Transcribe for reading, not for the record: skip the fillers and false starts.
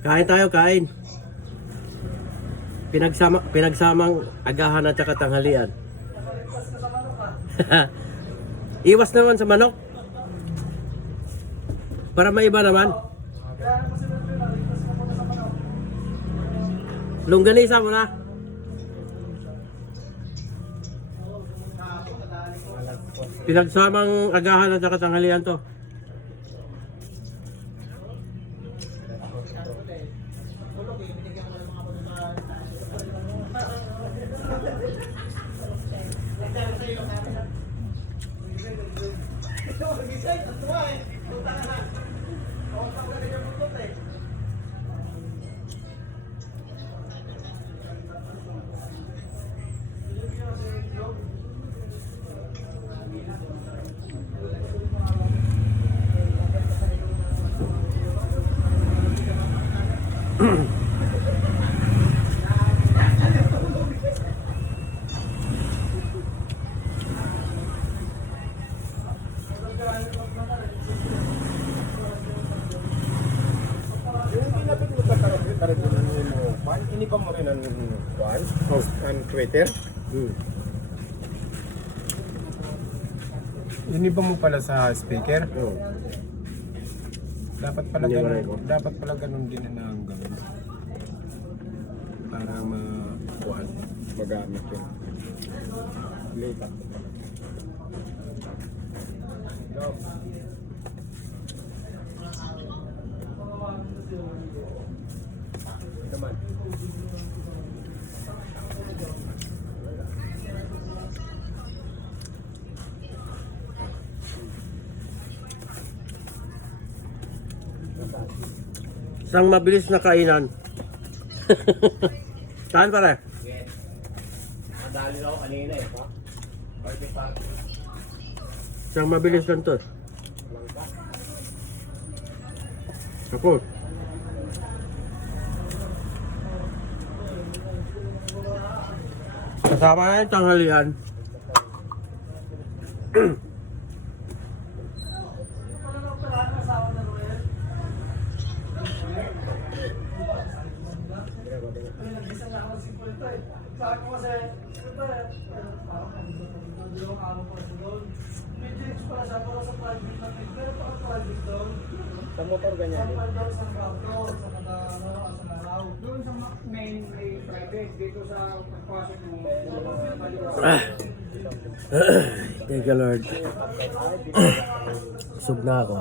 Kain tayo, kain. Pinagsamang agahan at saka tanghalian. Iwas naman sa manok. Para maiba naman. Longganisa mo na. Pinagsamang agahan at saka tanghalian to. Ini pa mo rin ang kuhan? Ang Twitter? Ini pa mo pala sa speaker? Dapat pala ganun din ang gawin. Para ma-kuhan. Magamit yun. Late up. Naman. Isang mabilis na kainan. Saan pare? Nadali na ako kanina eh, pa? Isang mabilis lang to. Tapos. Kasama na yung tanghalian. Sa motor ganyan. Doon sa main private, dito sa pagpasok ng Thank you Lord. Busog na ako.